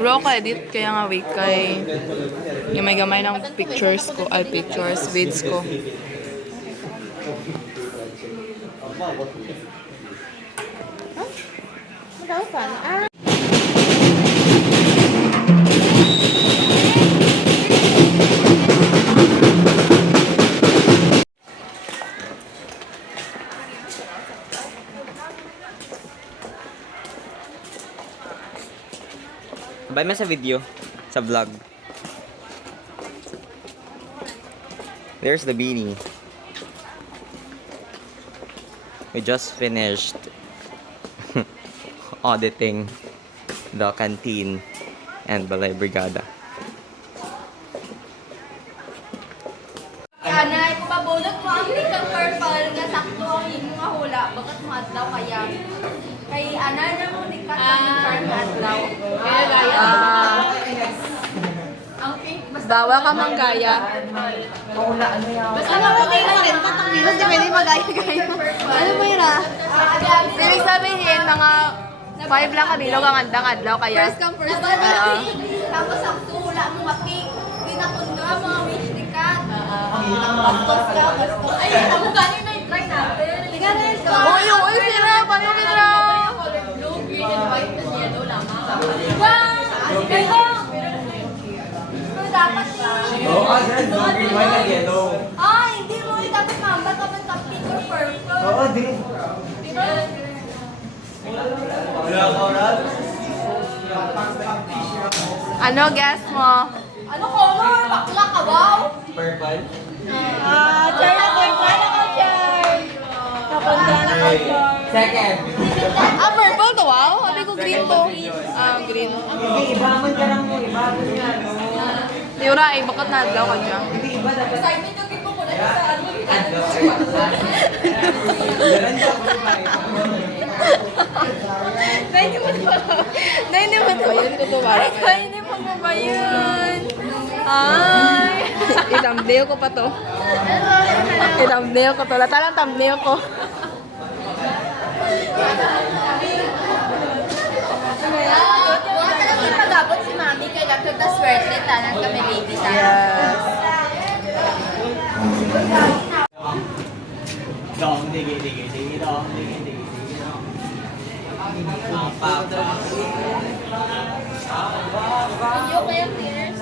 Wala ako edit kaya nga wait kay gamay-gamay ng pictures ko, pictures, vids ko. Sabay mo sa video, sa vlog. There's the beanie. We just finished auditing the canteen and Balay Brigada. Anay, pabulot mo ang likang purple nga sakto ang imong nga hula. Bakit mo adlaw kaya? Kay anay na mo likat ang purple adlaw. Kaya gaya. Ang pink mas Bawa ka mang gaya. basta naman din na rin tatang Mas di pwede magaya-gaya. Ano ba yun Ibig sabihin, mga 5 lang kabilog ang andang-adlaw kaya. First come first serve. Tapos sakto hula mo nga pink. Dinapunda mga wish likat. Bastos ka, bastos. Ay, ako ganin na i-try natin. Ganin ka. Uy, sira! Paano sira? Color blue, green, and white, and yellow lamang. Wow! Pero dapat Green, white, and yellow. hindi mo. Dapat mamba ka man top pink or purple. Oo, di. Ano guess mo? Ano color? Bakla ka, wow! Purple. Char na purple ako, Char! Napunta na ako, Char. Second. Purple to wow? Sabi ko green to. Green. Hindi, ibaman ka lang mo. Ibaman ka lang. Yura, bakit na-adlaw ka dyan? Hindi, iba dapat. Assignment yung gibo ko na sa ano. Galan ka po Dahil hindi mo to ba yun? Tutuwara ka. Dahil hindi mo ba yun? Ay! I-thumbnail ko pa to. I-thumbnail ko to. Latalang thumbnail ko. Buwan ka lang ipagabot si Mami kay Dr. Taswerte. Tanan kami baby tayo. Yes. Dong, digi, digi, digi, dong, digi, digi, digi, dong. Yung kaya cleaners.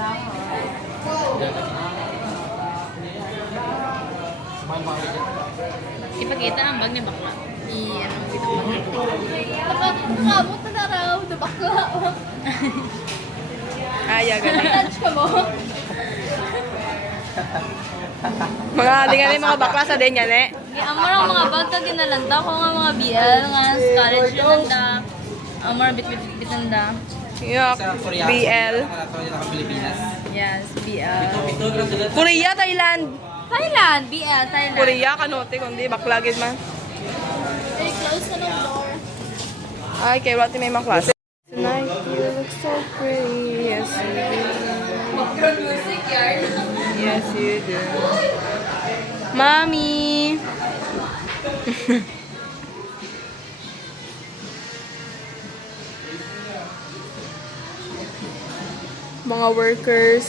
Ipakita ang bag ni bakla. Iyan ang nakabot na raw. Nabakla. Ay, ganun. Touch ka mo. Mga dingali mga bakla sa din yan eh. Amar ang mga bag ka ginalanda ko nga mga BL nga college na nanda. Amar bit nanda. Yuck. BL. Yes, BL. Korea, Thailand. Thailand, BL, Thailand. Korea, kanote, kundi baklagin man. Ay, close ka ng door. Ay, kay Rati may mga klase. Tonight you look so pretty, yes you do. Background music, yarn. Yes you do. Mommy! Mga workers.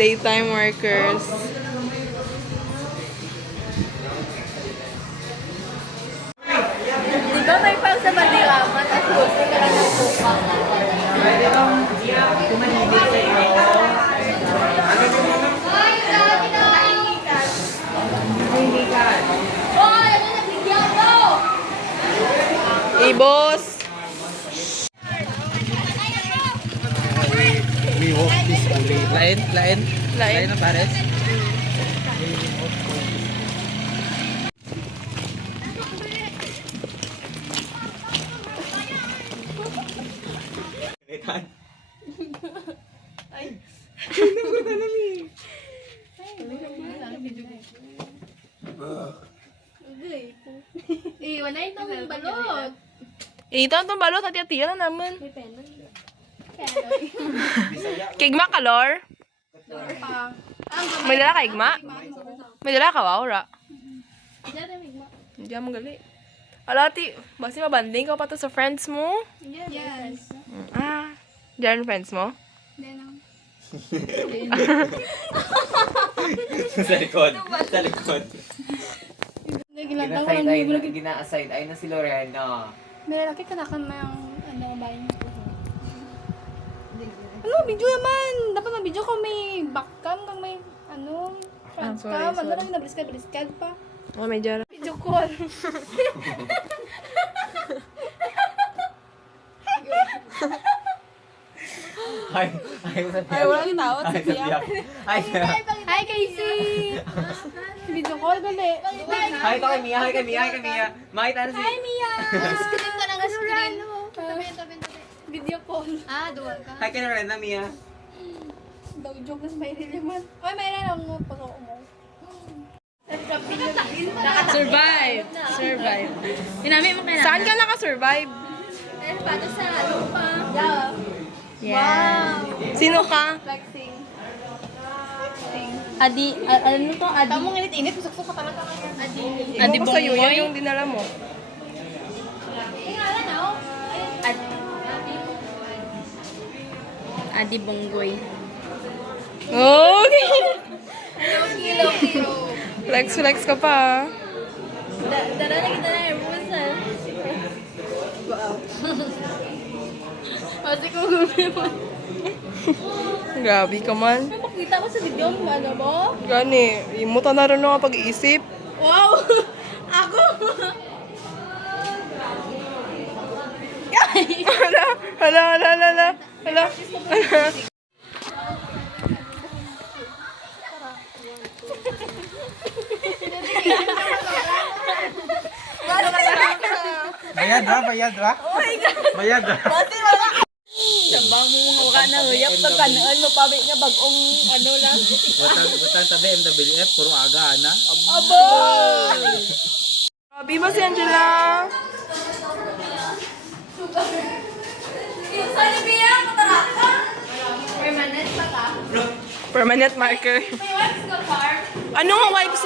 Daytime workers. Di ba may pang sa bandiraman at gusto ka lang ng suka? Pwede bang kumanibig sa iyo? Mahihikan. Hoy! Ano na bigyan mo? Ibos! We walk this way. Lain? Lain? Lain ang pares? Wala itong balot. Ito ang balot at yatiya na naman. Kigma kalor? May dala ka igma? May dala ka wawra? Hindi ako magali. Alati, basi mabanding ka pa to sa friends mo? Yes. Ah, diyan friends mo? Sa likod. Sa likod. Nagilanta ko Gina-aside lang. ay, gina-aside ay na si Lorena. May lalaki kanakan na yung ano bayan. Ano, video naman. Dapat mag-video ko may backcam kang may ano, frontcam. Ano lang, nabaliskad pa. Oh, may jara. Video call. Ay, Ay, wala yung tao. Ay, sabiyak. Ay, Hi, Casey! Video call, gali. hi to kay Mia, hi kay Mia, hi kay Mia. Makita na si... Hi, Mia! Screen ka lang, screen. Tabi. Video call. Ah, duwal ka. Hi kay Lorena, Mia. Daw joke na may naman. Ay, may lang mo pag mo. Survive. Survive. Tinami mo kaya. Saan ka naka-survive? Paano sa lupa? Yeah. Sino ka? Flexing. Adi, ano to? Adi. Tamo init-init, pusok-pusok ka talaga. Adi. Adi Ewan ko sa'yo, Bongboy? yan yung dinala mo. Tingala na, oh. Adi Bonggoy. Okay. Kilo. Flex ka pa. Dara na kita na yung busan. Pati ko gulo mo. Grabe ka man. Makita ko sa video mo, ano mo? Gani, imutan na rin nga pag-iisip. Wow! Ako! Hala. Bayad ra. Bayad ra. Sabang mo mukha na huyak pagkanaan mo pabi nga bagong ano lang. Butang tabi MWF, puro aga na. Grabe ba si Angela? Permanent pa ka? Permanent marker. May wipes ka, Car? Ano nga wipes?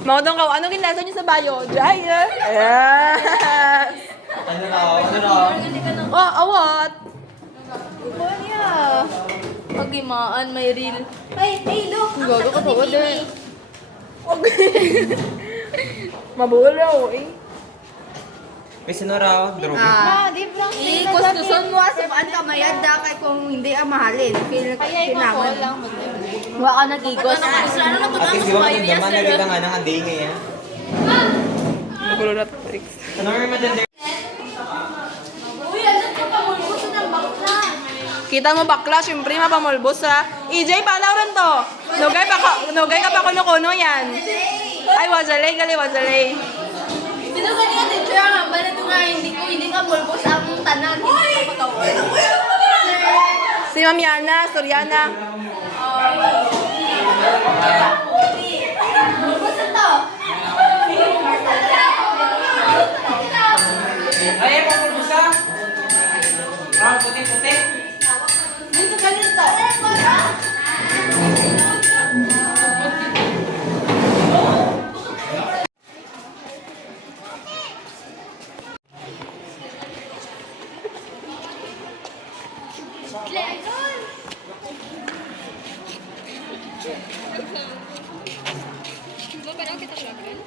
Maudong ka, ano ginasa niyo sa bio? Jaya. Yes. Ano na? Oh, awat. Pagimaan may reel. Hey, look! Ang Gago ka sagot to, ni Mimi. Mabulaw eh. May sinura, droga. Di ba? Ikustuson mo sa paan ka mayad da kay kung hindi ang mahalin. Kailangan. Wa ka nagigos. Ano na At hindi ba magdaman na kita nga ng aday ngayon? Magulo na tricks. Ano may madanda? Uy, ano ka pa mo? Gusto ng bakla. Kita mo bakla, syempre mapamulbos ha. EJ, palaw rin to. Nugay ka pa kuno-kuno yan. Ay, wazalay, wazalay. Sino ganyan teacher ang hambal na nga hindi ka mulbos ang tanan. Hindi ka pagkawal. Si Ma'am Yana, Soriana. Mulbos ito. Ay, pagpulbusa! Puti-puti! Dito ganito.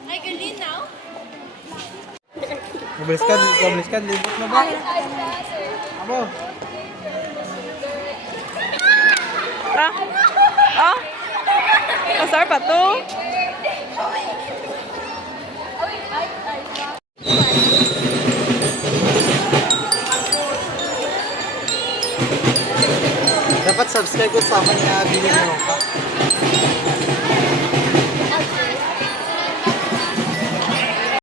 Ay, ganun now? Mabilis ka, libot na ba? Abo. Ah? Masarap pa to? Dapat subscribe ko sa akin na video mo ka.